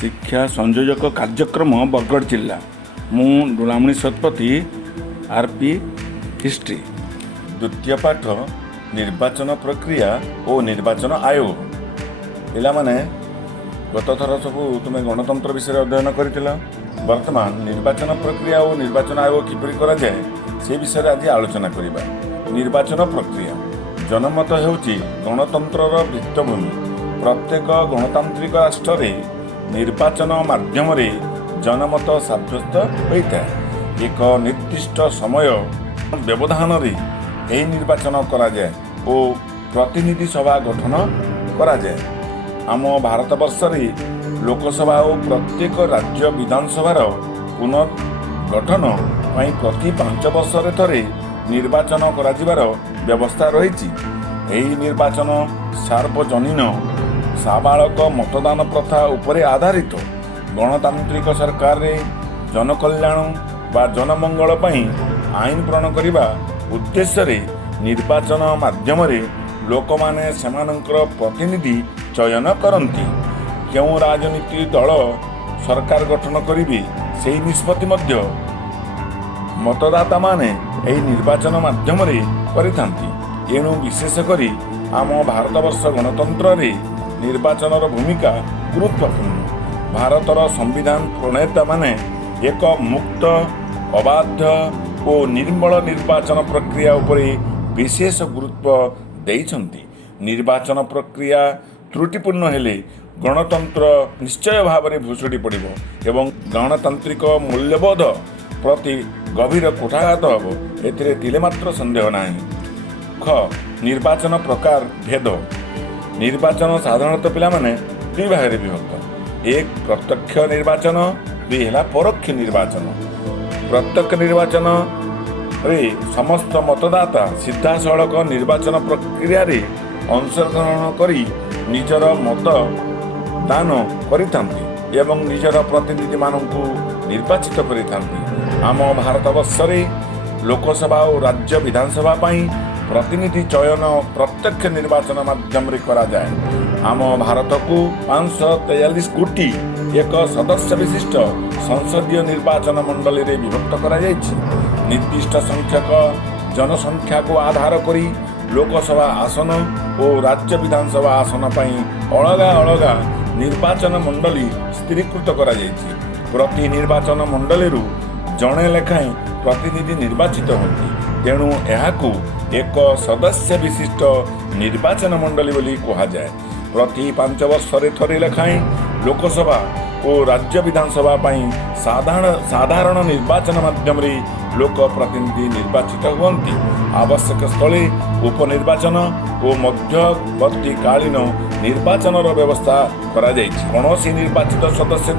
शिक्षा संयोजक कार्यक्रम बरगढ़ जिला मु डोलामणि शतपथी आरपी हिस्ट्री द्वितीय पाठ निर्वाचन प्रक्रिया और निर्वाचन आयोग पिला माने गत थर सब तुम गणतंत्र विषय अध्ययन कर वर्तमान निर्वाचन प्रक्रिया और निर्वाचन आयोग किपरि करा जाए से विषय आज आलोचना करबा। निर्वाचन प्रक्रिया जनमत हेउची गणतंत्रर भित्तिभूमि। प्रत्येक गणतांत्रिक राष्ट्र रे निर्वाचन माध्यम रे जनमत साब्यस्त होता है। एक निर्दिष्ट समय व्यवधान रे यह निर्वाचन करा जाए और प्रतिनिधि सभा गठन करा जाए। आम भारत वर्ष रे लोकसभा और प्रत्येक राज्य विधानसभा पुनर्गठन पाई प्रति 5 वर्ष रे थरे निर्वाचन करा जिबार व्यवस्था रही। यही निर्वाचन सार्वजनीन साबालक मतदान प्रथा उपरे आधारित गणतांत्रिक सरकार रे जनकल्याण बा जनमंगल पई आईन प्रणयन करने उद्देश्य रे निर्वाचन माध्यम रे लोक माने सेमानंकर प्रतिनिधि चयन करती। क्यों राजनीति दल सरकार गठन करिवे से निष्पत्ति मध्य मतदाता माने एही निर्वाचन माध्यम रे करिथांती। एणु विशेष करी आम भारतवर्ष गणतंत्र रे निर्वाचनर भूमिका गुरुत्वपूर्ण। भारतर संविधान प्रणेता माने एक मुक्त अबाध और निर्मल निर्वाचन प्रक्रिया उपरे विशेष गुरुत्व देइछंती। निर्वाचन प्रक्रिया त्रुटिपूर्ण हेले गणतंत्र निश्चय भाव में भुशुड़ी पड़िबो एवं गणतांत्रिक मूल्यबोध प्रति गभीर कुठाघात हम एथिरे तिलेमात्र संदेह नाही। ख निर्वाचन प्रकार भेद। निर्वाचन साधारणतः पिला माने दुई भाग विभक्त। एक प्रत्यक्ष निर्वाचन, दुई है परोक्ष निर्वाचन। प्रत्यक्ष निर्वाचन रे समस्त मतदाता सीधासलख निर्वाचन प्रक्रिया रे अंशग्रहण करी निजर मत दान करिथांती एवं निजर प्रतिनिधि मानकु निर्वाचित करिथांती। आम भारतवर्ष रे लोकसभा और राज्य विधानसभा पाई प्रतिनिधि चयन प्रत्यक्ष निर्वाचन माध्यम रे करा जाए। आम भारत को 543 कोटी एक सदस्य विशिष्ट संसदीय निर्वाचन मंडली रे विभक्त करा जायछि। निर्दिष्ट संख्यक जनसंख्या को आधार करी लोकसभा आसन और राज्य विधानसभा आसन पाई अलगा अलगा निर्वाचन मंडली स्थिरीकृत करा जायछि। प्रति निर्वाचन मंडली जणे लेखाएं प्रतिनिधि निर्वाचित होती। तेणु एहाकू एक सदस्य विशिष्ट निर्वाचन मंडली बोली कहा जाए। प्रति 5 वर्ष रे थरे लेखाएं लोकसभा और राज्य विधानसभा पाई साधारण निर्वाचन माध्यम रे लोक प्रतिनिधि निर्वाचित हुअन्ति। आवश्यक स्थले उपनिर्वाचन और मध्यवर्ती कालीन निर्वाचन व्यवस्था करा जायछि। कौनसी निर्वाचित सदस्य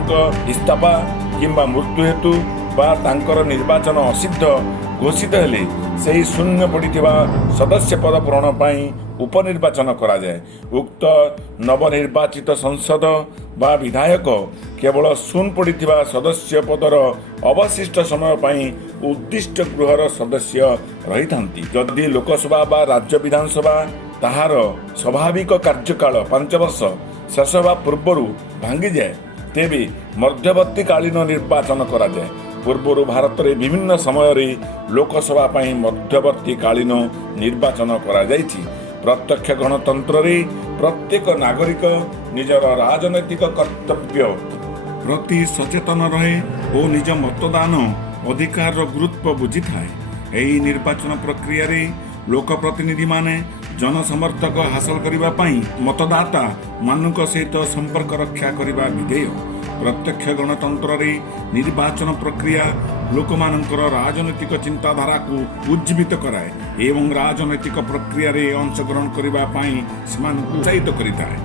इस्तीफा किंबा मृत्यु हेतु बा तांकर निर्वाचन असिद्ध घोषित हेले सही शून्य पड़िथिबा सदस्य पद पूरण पाई उपनिर्वाचन करा जाए। उक्त नवनिर्वाचित संसद बा विधायक केवल शून्य पड़िथिबा सदस्य पदर अवशिष्ट समय पाई उद्दिष्ट गृहर सदस्य रहिथांती। जदि लोकसभा बा राज्य विधानसभा ताहार स्वाभाविक कार्यकाल 5 वर्ष शेष होगा पूर्व भांगी जाए तेबे मध्यवर्ती कालीन निर्वाचन करा जाए। पूर्व भारत रे विभिन्न समय रे लोकसभा पाई मध्यवर्ती कालीन निर्वाचन करा जायछि। प्रत्यक्ष गणतंत्र रे प्रत्येक नागरिक निजर राजनैतिक कर्तव्य प्रति सचेतन रहे और निज मतदान अधिकार गुरुत्व बुझी थाए। एही निर्वाचन प्रक्रिया रे लोक प्रतिनिधि माने जनसमर्थक हासिल करिबा पाई मतदाता मानक सहित संपर्क रक्षा करिबा विधेय। प्रत्यक्ष गणतंत्र रे निर्वाचन प्रक्रिया लोक मानकर राजनैतिक चिंताधारा को उज्जीवित कराए एवं राजनैतिक प्रक्रिया रे अंशग्रहण करिबा पाई सेमानकु उत्साहित करिताए।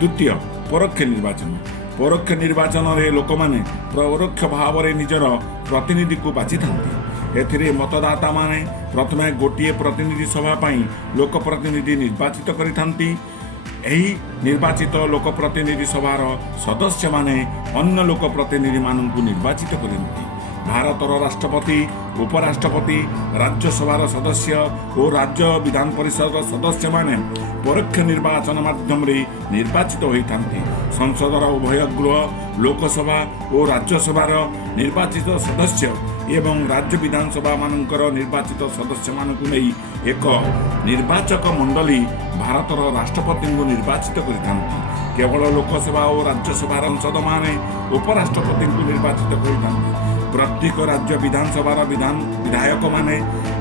द्वितीय परोक्ष निर्वाचन। परोक्ष निर्वाचन रे लोक माने परोक्ष भाव रे निजर प्रतिनिधि को बाछि थांती। एथिरे मतदाता माने प्रथमे गोटिए प्रतिनिधि सभा पाई लोक प्रतिनिधि निर्वाचित करिथांती। एही निर्वाचित लोक प्रतिनिधि सभार सदस्य माने अन्य लोक प्रतिनिधि माननकु निर्वाचित करନ୍ତି। ଭାରତର ରାଷ୍ଟ୍ରପତି, ଉପରାଷ୍ଟ୍ରପତି, ରାଜ୍ୟସଭାର ସଦସ୍ୟ ଓ ରାଜ୍ୟ ବିଧାନ ପରିଷଦର ସଦସ୍ୟମାନେ ପରୋକ୍ଷ ନିର୍ବାଚନ ମାଧ୍ୟମରେ ନିର୍ବାଚିତ ହୋଇଥାନ୍ତି। ସଂସଦର ଉଭୟ ଗୃହ, ଲୋକସଭା ଓ ରାଜ୍ୟସଭାର ନିର୍ବାଚିତ ସଦସ୍ୟ ଏବଂ ରାଜ୍ୟ ବିଧାନସଭା ମାନଙ୍କର ନିର୍ବାଚିତ ସଦସ୍ୟମାନଙ୍କୁ ନେଇ ଏକ ନିର୍ବାଚକ ମଣ୍ଡଳୀ ଭାରତର ରାଷ୍ଟ୍ରପତିଙ୍କୁ ନିର୍ବାଚିତ କରିଥାନ୍ତି। କେବଳ ଲୋକସଭା ଓ ରାଜ୍ୟସଭାର ସାଂସଦମାନେ ଉପରାଷ୍ଟ୍ରପତିଙ୍କୁ ନିର୍ବାଚିତ କରିଥାନ୍ତି। ପ୍ରତ୍ୟେକ ରାଜ୍ୟ ବିଧାନସଭାର ବିଧାୟକମାନେ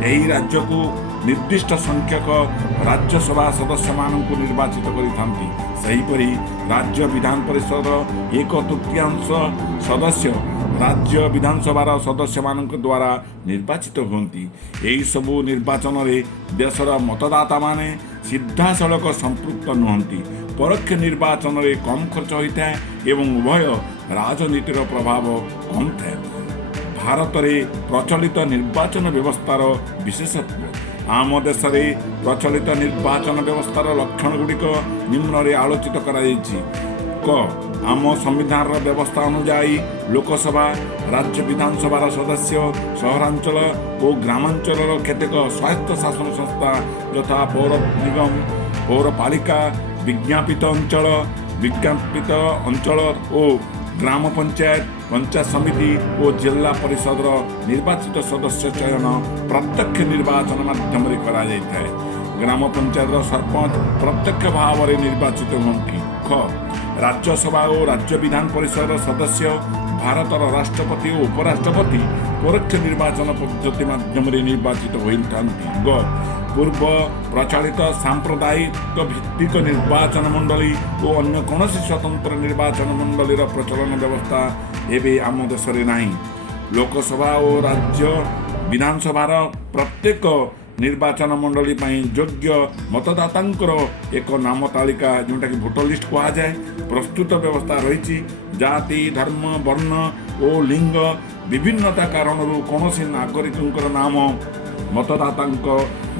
ଏହି ରାଜ୍ୟକୁ ନିର୍ଦ୍ଦିଷ୍ଟ ସଂଖ୍ୟକ ରାଜ୍ୟସଭା ସଦସ୍ୟମାନଙ୍କୁ ନିର୍ବାଚିତ କରିଥାନ୍ତି। ସେହିପରି ରାଜ୍ୟ ବିଧାନ ପରିଷଦ 1/3 ସଦସ୍ୟ ରାଜ୍ୟ ବିଧାନସଭାର ସଦସ୍ୟମାନଙ୍କ ଦ୍ୱାରା ନିର୍ବାଚିତ ହୁଅନ୍ତି। ଏହିସବୁ ନିର୍ବାଚନରେ ଦେଶର ମତଦାତାମାନେ ସିଧାସଳଖ ସମ୍ପୃକ୍ତ ନୁହନ୍ତି। ପରୋକ୍ଷ ନିର୍ବାଚନରେ କମ୍ ଖର୍ଚ୍ଚ ହୋଇଥାଏ ଏବଂ ଉଭୟ ରାଜନୀତିର ପ୍ରଭାବ କମ୍ ଥାଏ। ଭାରତରେ ପ୍ରଚଳିତ ନିର୍ବାଚନ ବ୍ୟବସ୍ଥାର ବିଶେଷତ୍ୱ। ଆମ ଦେଶରେ ପ୍ରଚଳିତ ନିର୍ବାଚନ ବ୍ୟବସ୍ଥାର ଲକ୍ଷଣଗୁଡ଼ିକ ନିମ୍ନରେ ଆଲୋଚିତ କରାଯାଇଛି। ଆମ ସମ୍ବିଧାନର ବ୍ୟବସ୍ଥା ଅନୁଯାୟୀ ଲୋକସଭା, ରାଜ୍ୟ ବିଧାନସଭାର ସଦସ୍ୟ, ସହରାଞ୍ଚଳ ଓ ଗ୍ରାମାଞ୍ଚଳର କେତେକ ସ୍ୱାୟତ୍ତ ଶାସନ ସଂସ୍ଥା ଯଥା ପୌର ନିଗମ, ପୌରପାଳିକା, ବିଜ୍ଞାପିତ ଅଞ୍ଚଳ ଓ ଗ୍ରାମ ପଞ୍ଚାୟତ, ପଞ୍ଚାୟତ ସମିତି ଓ ଜିଲ୍ଲା ପରିଷଦର ନିର୍ବାଚିତ ସଦସ୍ୟ ଚୟନ ପ୍ରତ୍ୟକ୍ଷ ନିର୍ବାଚନ ମାଧ୍ୟମରେ କରାଯାଇଥାଏ। ଗ୍ରାମ ପଞ୍ଚାୟତର ସରପଞ୍ଚ ପ୍ରତ୍ୟକ୍ଷ ଭାବରେ ନିର୍ବାଚିତ ହୁଅନ୍ତି। ରାଜ୍ୟସଭା ଓ ରାଜ୍ୟ ବିଧାନ ପରିଷଦର ସଦସ୍ୟ, ଭାରତର ରାଷ୍ଟ୍ରପତି ଓ ଉପରାଷ୍ଟ୍ରପତି ପରୋକ୍ଷ ନିର୍ବାଚନ ପଦ୍ଧତି ମାଧ୍ୟମରେ ନିର୍ବାଚିତ ହୋଇଥାନ୍ତି। ପୂର୍ବ ପ୍ରଚଳିତ ସାମ୍ପ୍ରଦାୟିକ ଭିତ୍ତିକ ନିର୍ବାଚନ ମଣ୍ଡଳୀ ଓ ଅନ୍ୟ କୌଣସି ସ୍ୱତନ୍ତ୍ର ନିର୍ବାଚନ ମଣ୍ଡଳୀର ପ୍ରଚଳନ ବ୍ୟବସ୍ଥା ଏବେ ଆମ ଦେଶରେ ନାହିଁ। ଲୋକସଭା ଓ ରାଜ୍ୟ ବିଧାନସଭାର ପ୍ରତ୍ୟେକ ନିର୍ବାଚନ ମଣ୍ଡଳୀ ପାଇଁ ଯୋଗ୍ୟ ମତଦାତାଙ୍କର ଏକ ନାମ ତାଲିକା, ଯେଉଁଟାକି ଭୋଟର ଲିଷ୍ଟ କୁହାଯାଏ, ପ୍ରସ୍ତୁତ ବ୍ୟବସ୍ଥା ରହିଛି। ଜାତି, ଧର୍ମ, ବର୍ଣ୍ଣ ଓ ଲିଙ୍ଗ ବିଭିନ୍ନତା କାରଣରୁ କୌଣସି ନାଗରିକଙ୍କର ନାମ ମତଦାତାଙ୍କ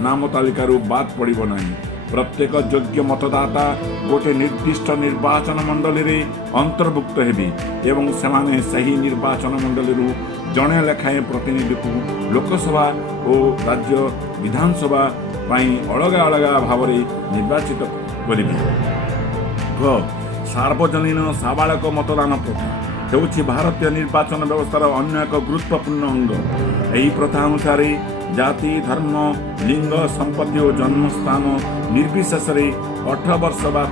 ନାମ ତାଲିକାରୁ ବାଦ୍ ପଡ଼ିବ ନାହିଁ। ପ୍ରତ୍ୟେକ ଯୋଗ୍ୟ ମତଦାତା ଗୋଟିଏ ନିର୍ଦ୍ଦିଷ୍ଟ ନିର୍ବାଚନ ମଣ୍ଡଳୀରେ ଅନ୍ତର୍ଭୁକ୍ତ ହେବେ ଏବଂ ସେମାନେ ସେହି ନିର୍ବାଚନ ମଣ୍ଡଳୀରୁ ଜଣେ ଲେଖାଏଁ ପ୍ରତିନିଧିକୁ ଲୋକସଭା ଓ ରାଜ୍ୟ ବିଧାନସଭା ପାଇଁ ଅଲଗା ଅଲଗା ଭାବରେ ନିର୍ବାଚିତ କରିବେ। ସାର୍ବଜନୀନ ସାବାଳକ ମତଦାନ ପ୍ରଥା ହେଉଛି ଭାରତୀୟ ନିର୍ବାଚନ ବ୍ୟବସ୍ଥାର ଅନ୍ୟ ଏକ ଗୁରୁତ୍ୱପୂର୍ଣ୍ଣ ଅଙ୍ଗ। ଏହି ପ୍ରଥା ଅନୁସାରେ ଜାତି, ଧର୍ମ, ଲିଙ୍ଗ, ସମ୍ପତ୍ତି ଓ ଜନ୍ମସ୍ଥାନ ନିର୍ବିଶେଷରେ 18 ବର୍ଷ ବା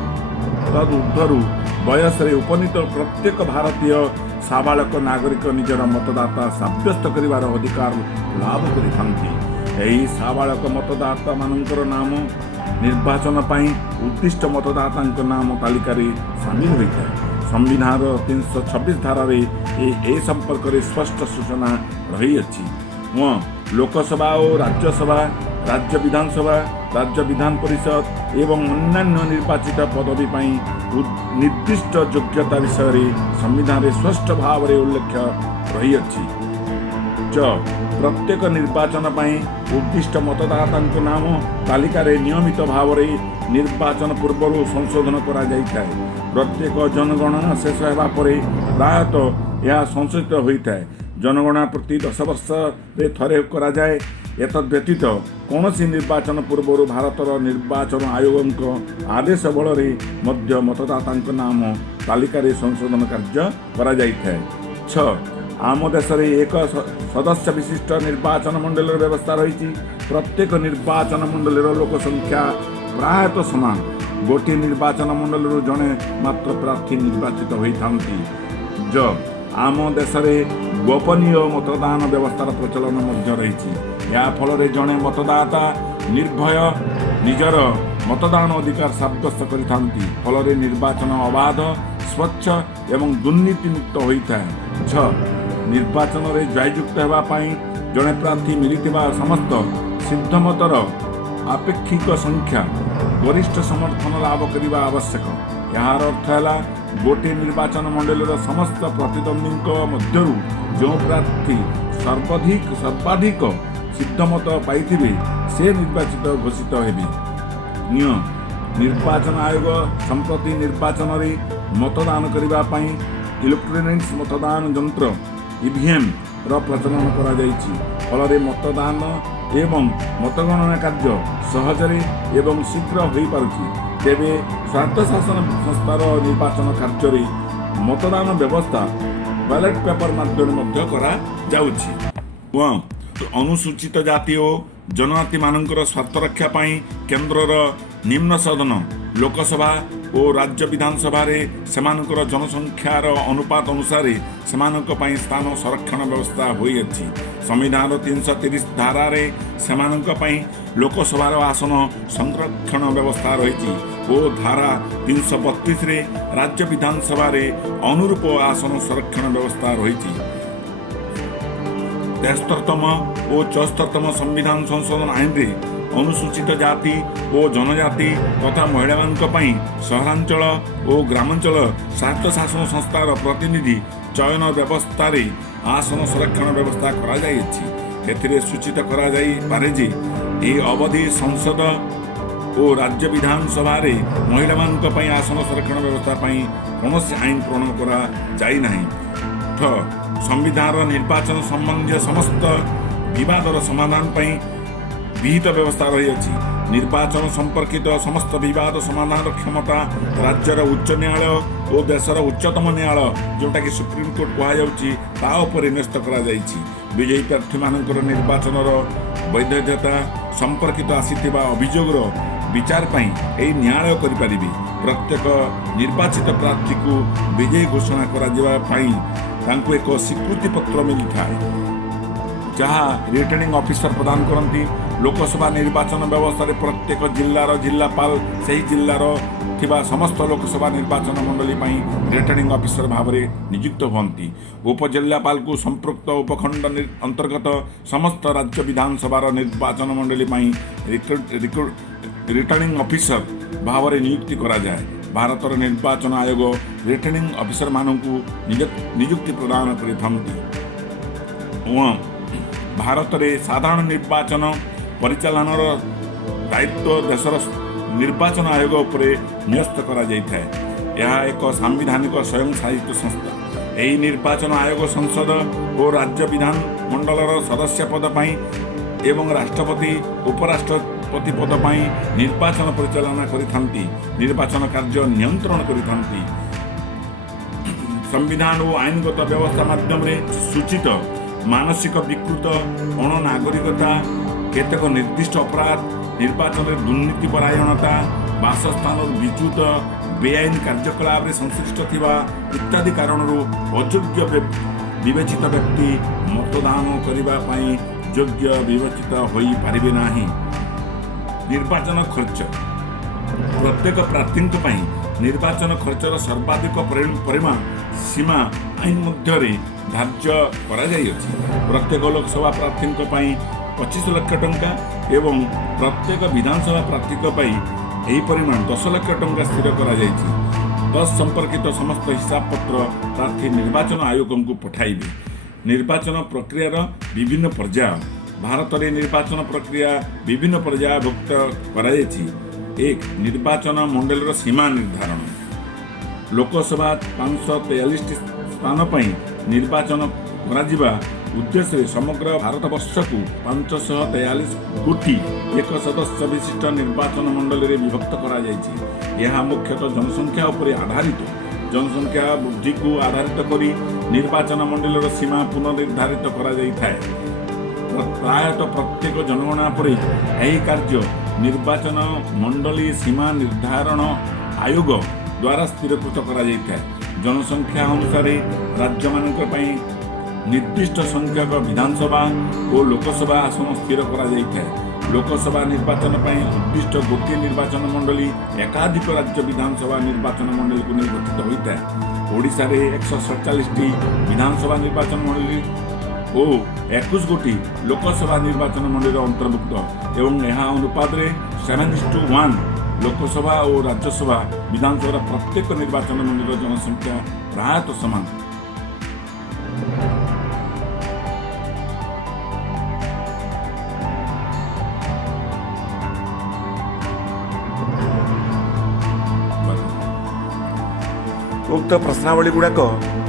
ତଦୁର୍ଦ୍ଧ୍ୱରୁ ବୟସରେ ଉପନୀତ ପ୍ରତ୍ୟେକ ଭାରତୀୟ ସାବାଳକ ନାଗରିକ ନିଜର ମତଦାତା ସାବ୍ୟସ୍ତ କରିବାର ଅଧିକାର ଲାଭ କରିଥାନ୍ତି। ଏହି ସାବାଳକ ମତଦାତାମାନଙ୍କର ନାମ ନିର୍ବାଚନ ପାଇଁ ଉଦ୍ଦିଷ୍ଟ ମତଦାତାଙ୍କ ନାମ ତାଲିକାରେ ସାମିଲ ହୋଇଥାଏ। ସମ୍ବିଧାନର 326 ଧାରାରେ ଏ ସମ୍ପର୍କରେ ସ୍ପଷ୍ଟ ସୂଚନା ରହିଅଛି। ଲୋକସଭା ଓ ରାଜ୍ୟସଭା, ରାଜ୍ୟ ବିଧାନସଭା, ରାଜ୍ୟ ବିଧାନ ପରିଷଦ ଏବଂ ଅନ୍ୟାନ୍ୟ ନିର୍ବାଚିତ ପଦବୀ ପାଇଁ ନିର୍ଦ୍ଦିଷ୍ଟ ଯୋଗ୍ୟତା ବିଷୟରେ ସମ୍ବିଧାନରେ ସ୍ପଷ୍ଟ ଭାବରେ ଉଲ୍ଲେଖ ରହିଅଛି। ପ୍ରତ୍ୟେକ ନିର୍ବାଚନ ପାଇଁ ଉଦ୍ଦିଷ୍ଟ ମତଦାତାଙ୍କ ନାମ ତାଲିକାରେ ନିୟମିତ ଭାବରେ ନିର୍ବାଚନ ପୂର୍ବରୁ ସଂଶୋଧନ କରାଯାଇଥାଏ। ପ୍ରତ୍ୟେକ ଜନଗଣନା ଶେଷ ହେବା ପରେ ପ୍ରାୟତଃ ଏହା ସଂଶୋଧିତ ହୋଇଥାଏ। ଜନଗଣନା ପ୍ରତି 10 ବର୍ଷରେ ଥରେ କରାଯାଏ। ଏତଦ୍ବ୍ୟତୀତ କୌଣସି ନିର୍ବାଚନ ପୂର୍ବରୁ ଭାରତର ନିର୍ବାଚନ ଆୟୋଗଙ୍କ ଆଦେଶ ବଳରେ ମଧ୍ୟ ମତଦାତାଙ୍କ ନାମ ତାଲିକାରେ ସଂଶୋଧନ କାର୍ଯ୍ୟ କରାଯାଇଥାଏ। ଆମ ଦେଶରେ ଏକ ସଦସ୍ୟ ବିଶିଷ୍ଟ ନିର୍ବାଚନ ମଣ୍ଡଳୀର ବ୍ୟବସ୍ଥା ରହିଛି। ପ୍ରତ୍ୟେକ ନିର୍ବାଚନ ମଣ୍ଡଳୀର ଲୋକ ସଂଖ୍ୟା ପ୍ରାୟତଃ ସମାନ। ଗୋଟିଏ ନିର୍ବାଚନ ମଣ୍ଡଳୀରୁ ଜଣେ ମାତ୍ର ପ୍ରାର୍ଥୀ ନିର୍ବାଚିତ ହୋଇଥାନ୍ତି। ଆମ ଦେଶରେ ଗୋପନୀୟ ମତଦାନ ବ୍ୟବସ୍ଥାର ପ୍ରଚଳନ ମଧ୍ୟ ରହିଛି। ଏହା ଫଳରେ ଜଣେ ମତଦାତା ନିର୍ଭୟ ନିଜର ମତଦାନ ଅଧିକାର ସାବ୍ୟସ୍ତ କରିଥାନ୍ତି। ଫଳରେ ନିର୍ବାଚନ ଅବାଧ, ସ୍ୱଚ୍ଛ ଏବଂ ଦୁର୍ନୀତିମୁକ୍ତ ହୋଇଥାଏ। ନିର୍ବାଚନରେ ଜୟଯୁକ୍ତ ହେବା ପାଇଁ ଜଣେ ପ୍ରାର୍ଥୀ ମିଳିଥିବା ସମସ୍ତ ସିଦ୍ଧମତର ଆପେକ୍ଷିକ ସଂଖ୍ୟା ଗରିଷ୍ଠ ସମର୍ଥନ ଲାଭ କରିବା ଆବଶ୍ୟକ। ଏହାର ଅର୍ଥ ହେଲା ଗୋଟିଏ ନିର୍ବାଚନ ମଣ୍ଡଳୀର ସମସ୍ତ ପ୍ରତିଦ୍ୱନ୍ଦ୍ୱୀଙ୍କ ମଧ୍ୟରୁ ଯେଉଁ ପ୍ରାର୍ଥୀ ସର୍ବାଧିକ ସିଦ୍ଧମତ ପାଇଥିବେ ସେ ନିର୍ବାଚିତ ଘୋଷିତ ହେବେ। ନିର୍ବାଚନ ଆୟୋଗ ସମ୍ପ୍ରତି ନିର୍ବାଚନରେ ମତଦାନ କରିବା ପାଇଁ ଇଲେକ୍ଟ୍ରୋନିକ୍ସ ମତଦାନ ଯନ୍ତ୍ର EVM ପ୍ରଚଳନ କରାଯାଇଛି। ଫଳରେ ମତଦାନ ଏବଂ ମତଗଣନା କାର୍ଯ୍ୟ ସହଜରେ ଏବଂ ଶୀଘ୍ର ହୋଇପାରୁଛି। ତେବେ ସ୍ୱାୟତ୍ତଶାସନ ସଂସ୍ଥାର ନିର୍ବାଚନ କାର୍ଯ୍ୟରେ ମତଦାନ ବ୍ୟବସ୍ଥା ବ୍ୟାଲେଟ୍ ପେପର ମାଧ୍ୟମରେ ମଧ୍ୟ କରାଯାଉଛି। ଅନୁସୂଚିତ ଜାତି ଓ ଜନଜାତିମାନଙ୍କର ସ୍ୱାର୍ଥ ରକ୍ଷା ପାଇଁ କେନ୍ଦ୍ରର ନିମ୍ନ ସଦନ ଲୋକସଭା ଓ ରାଜ୍ୟ ବିଧାନସଭାରେ ସେମାନଙ୍କର ଜନସଂଖ୍ୟାର ଅନୁପାତ ଅନୁସାରେ ସେମାନଙ୍କ ପାଇଁ ସ୍ଥାନ ସଂରକ୍ଷଣ ବ୍ୟବସ୍ଥା ହୋଇଅଛି। ସମ୍ବିଧାନର 330 ଧାରାରେ ସେମାନଙ୍କ ପାଇଁ ଲୋକସଭାର ଆସନ ସଂରକ୍ଷଣ ବ୍ୟବସ୍ଥା ରହିଛି ଓ ଧାରା 332ରେ ରାଜ୍ୟ ବିଧାନସଭାରେ ଅନୁରୂପ ଆସନ ସଂରକ୍ଷଣ ବ୍ୟବସ୍ଥା ରହିଛି। 73ତମ ଓ 74ତମ ସମ୍ବିଧାନ ସଂଶୋଧନ ଆଇନରେ ଅନୁସୂଚିତ ଜାତି ଓ ଜନଜାତି ତଥା ମହିଳାମାନଙ୍କ ପାଇଁ ସହରାଞ୍ଚଳ ଓ ଗ୍ରାମାଞ୍ଚଳ ସ୍ୱାୟତ୍ତଶାସନ ସଂସ୍ଥାର ପ୍ରତିନିଧି ଚୟନ ବ୍ୟବସ୍ଥାରେ ଆସନ ସଂରକ୍ଷଣ ବ୍ୟବସ୍ଥା କରାଯାଇଅଛି। ଏଥିରେ ସୂଚିତ କରାଯାଇପାରେ ଯେ ଏହି ଅବଧି ସଂସଦ ଓ ରାଜ୍ୟ ବିଧାନସଭାରେ ମହିଳାମାନଙ୍କ ପାଇଁ ଆସନ ସଂରକ୍ଷଣ ବ୍ୟବସ୍ଥା ପାଇଁ କୌଣସି ଆଇନ ପ୍ରଣୟନ କରାଯାଇନାହିଁ। ସମ୍ବିଧାନର ନିର୍ବାଚନ ସମ୍ବନ୍ଧୀୟ ସମସ୍ତ ବିବାଦର ସମାଧାନ ପାଇଁ ବିହିତ ବ୍ୟବସ୍ଥା ରହିଅଛି। ନିର୍ବାଚନ ସମ୍ପର୍କିତ ସମସ୍ତ ବିବାଦ ସମାଧାନର କ୍ଷମତା ରାଜ୍ୟର ଉଚ୍ଚ ନ୍ୟାୟାଳୟ ଓ ଦେଶର ଉଚ୍ଚତମ ନ୍ୟାୟାଳୟ ଯେଉଁଟାକି ସୁପ୍ରିମକୋର୍ଟ କୁହାଯାଉଛି ତା ଉପରେ ନ୍ୟସ୍ତ କରାଯାଇଛି। ବିଜୟୀ ପ୍ରାର୍ଥୀମାନଙ୍କର ନିର୍ବାଚନର ବୈଧତା ସମ୍ପର୍କିତ ଆସିଥିବା ଅଭିଯୋଗର ବିଚାର ପାଇଁ ଏହି ନ୍ୟାୟାଳୟ କରିପାରିବେ। ପ୍ରତ୍ୟେକ ନିର୍ବାଚିତ ପ୍ରାର୍ଥୀକୁ ବିଜୟୀ ଘୋଷଣା କରାଯିବା ପାଇଁ ତାଙ୍କୁ ଏକ ସ୍ୱୀକୃତି ପତ୍ର ମିଳିଥାଏ ଯାହା ରିଟର୍ଣ୍ଣିଂ ଅଫିସର ପ୍ରଦାନ କରନ୍ତି। ଲୋକସଭା ନିର୍ବାଚନ ବ୍ୟବସ୍ଥାରେ ପ୍ରତ୍ୟେକ ଜିଲ୍ଲାର ଜିଲ୍ଲାପାଳ ସେହି ଜିଲ୍ଲାର ଥିବା ସମସ୍ତ ଲୋକସଭା ନିର୍ବାଚନ ମଣ୍ଡଳୀ ପାଇଁ ରିଟର୍ଣ୍ଣିଂ ଅଫିସର ଭାବରେ ନିଯୁକ୍ତ ହୁଅନ୍ତି। ଉପଜିଲ୍ଲାପାଳକୁ ସମ୍ପୃକ୍ତ ଉପଖଣ୍ଡ ଅନ୍ତର୍ଗତ ସମସ୍ତ ରାଜ୍ୟ ବିଧାନସଭାର ନିର୍ବାଚନ ମଣ୍ଡଳୀ ପାଇଁ ରିଟର୍ଣ୍ଣିଂ ଅଫିସର ଭାବରେ ନିଯୁକ୍ତି କରାଯାଏ। ଭାରତର ନିର୍ବାଚନ ଆୟୋଗ ରିଟର୍ଣ୍ଣିଂ ଅଫିସରମାନଙ୍କୁ ନିଯୁକ୍ତି ପ୍ରଦାନ କରିଥାନ୍ତି। ଭାରତରେ ସାଧାରଣ ନିର୍ବାଚନ ପରିଚାଳନାର ଦାୟିତ୍ୱ ଦେଶର ନିର୍ବାଚନ ଆୟୋଗ ଉପରେ ନ୍ୟସ୍ତ କରାଯାଇଥାଏ। ଏହା ଏକ ସାମ୍ବିଧାନିକ ସ୍ୱୟଂଶାସିତ ସଂସ୍ଥା। ଏହି ନିର୍ବାଚନ ଆୟୋଗ ସଂସଦ ଓ ରାଜ୍ୟ ବିଧାନ ମଣ୍ଡଳର ସଦସ୍ୟ ପଦ ପାଇଁ ଏବଂ ରାଷ୍ଟ୍ରପତି ଉପରାଷ୍ଟ୍ରପତି ପଦ ପାଇଁ ନିର୍ବାଚନ ପରିଚାଳନା କରିଥାନ୍ତି। ନିର୍ବାଚନ କାର୍ଯ୍ୟ ନିୟନ୍ତ୍ରଣ କରିଥାନ୍ତି। ସମ୍ବିଧାନ ଓ ଆଇନଗତ ବ୍ୟବସ୍ଥା ମାଧ୍ୟମରେ ସୂଚିତ ମାନସିକ ବିକୃତ ଅଣନାଗରିକତା କେତେକ ନିର୍ଦ୍ଦିଷ୍ଟ ଅପରାଧ ନିର୍ବାଚନରେ ଦୁର୍ନୀତିପରାୟଣତା ବାସସ୍ଥାନରୁ ବିଚ୍ୟୁତ ବେଆଇନ କାର୍ଯ୍ୟକଳାପରେ ସଂଶ୍ଳିଷ୍ଟ ଥିବା ଇତ୍ୟାଦି କାରଣରୁ ଅଯୋଗ୍ୟ ବିବେଚିତ ବ୍ୟକ୍ତି ମତଦାନ କରିବା ପାଇଁ ଯୋଗ୍ୟ ବିବେଚିତ ହୋଇପାରିବେ ନାହିଁ। ନିର୍ବାଚନ ଖର୍ଚ୍ଚ ପ୍ରତ୍ୟେକ ପ୍ରାର୍ଥୀଙ୍କ ପାଇଁ ନିର୍ବାଚନ ଖର୍ଚ୍ଚର ସର୍ବାଧିକ ପରିମାଣ ସୀମା ଆଇନ ମଧ୍ୟରେ ଧାର୍ଯ୍ୟ କରାଯାଇଅଛି। ପ୍ରତ୍ୟେକ ଲୋକସଭା ପ୍ରାର୍ଥୀଙ୍କ ପାଇଁ 25 ଲକ୍ଷ ଟଙ୍କା ଏବଂ ପ୍ରତ୍ୟେକ ବିଧାନସଭା ପ୍ରାର୍ଥୀଙ୍କ ପାଇଁ ଏହି ପରିମାଣ 10 ଲକ୍ଷ ଟଙ୍କା ସ୍ଥିର କରାଯାଇଛି। ସମ୍ପର୍କିତ ସମସ୍ତ ହିସାବପତ୍ର ପ୍ରାର୍ଥୀ ନିର୍ବାଚନ ଆୟୋଗଙ୍କୁ ପଠାଇବେ। ନିର୍ବାଚନ ପ୍ରକ୍ରିୟାର ବିଭିନ୍ନ ପର୍ଯ୍ୟାୟ ଭାରତରେ ନିର୍ବାଚନ ପ୍ରକ୍ରିୟା ବିଭିନ୍ନ ପର୍ଯ୍ୟାୟଭୁକ୍ତ କରାଯାଇଛି। 1. ନିର୍ବାଚନ ମଣ୍ଡଳୀର ସୀମା ନିର୍ଦ୍ଧାରଣ। ଲୋକସଭା 543ଟି ସ୍ଥାନ ପାଇଁ ନିର୍ବାଚନ କରାଯିବା ଉଦ୍ଦେଶ୍ୟରେ ସମଗ୍ର ଭାରତବର୍ଷକୁ 543 କୋଟି ଏକ ସଦସ୍ୟ ବିଶିଷ୍ଟ ନିର୍ବାଚନ ମଣ୍ଡଳୀରେ ବିଭକ୍ତ କରାଯାଇଛି। ଏହା ମୁଖ୍ୟତଃ ଜନସଂଖ୍ୟା ଉପରେ ଆଧାରିତ। ଜନସଂଖ୍ୟା ବୃଦ୍ଧିକୁ ଆଧାରିତ କରି ନିର୍ବାଚନ ମଣ୍ଡଳୀର ସୀମା ପୁନଃନିର୍ଦ୍ଧାରିତ କରାଯାଇଥାଏ। ପ୍ରାୟତଃ ପ୍ରତ୍ୟେକ ଜନଗଣନା ପରେ ଏହି କାର୍ଯ୍ୟ ନିର୍ବାଚନ ମଣ୍ଡଳୀ ସୀମା ନିର୍ଦ୍ଧାରଣ ଆୟୋଗ ଦ୍ୱାରା ସ୍ଥିରୀକୃତ କରାଯାଇଥାଏ। ଜନସଂଖ୍ୟା ଅନୁସାରେ ରାଜ୍ୟମାନଙ୍କ ପାଇଁ ନିର୍ଦ୍ଦିଷ୍ଟ ସଂଖ୍ୟକ ବିଧାନସଭା ଓ ଲୋକସଭା ଆସନ ସ୍ଥିର କରାଯାଇଥାଏ। ଲୋକସଭା ନିର୍ବାଚନ ପାଇଁ ଉଦ୍ଦିଷ୍ଟ ଗୋଟିଏ ନିର୍ବାଚନ ମଣ୍ଡଳୀ ଏକାଧିକ ରାଜ୍ୟ ବିଧାନସଭା ନିର୍ବାଚନ ମଣ୍ଡଳୀକୁ ନେଇ ଗଠିତ ହୋଇଥାଏ। ଓଡ଼ିଶାରେ 147ଟି ବିଧାନସଭା ନିର୍ବାଚନ ମଣ୍ଡଳୀ ଓ 21 ଗୋଟି ଲୋକସଭା ନିର୍ବାଚନ ମଣ୍ଡଳୀର ଅନ୍ତର୍ଭୁକ୍ତ ଏବଂ ଏହା ଅନୁପାତରେ 7:1 ଲୋକସଭା ଓ ରାଜ୍ୟସଭା ବିଧାନସଭାର ପ୍ରତ୍ୟେକ ନିର୍ବାଚନ ମଣ୍ଡଳୀର ଜନସଂଖ୍ୟା ପ୍ରାୟତଃ ସମାନ। ଉକ୍ତ ପ୍ରଶ୍ନାବଳୀ ଗୁଡ଼ାକ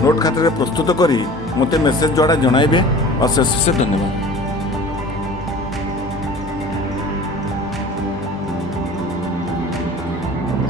ନୋଟ୍ ଖାତାରେ ପ୍ରସ୍ତୁତ କରି ମୋତେ ମେସେଜ୍ ଦ୍ୱାରା ଜଣାଇବେ। ଅଶେଷ ଧନ୍ୟବାଦ।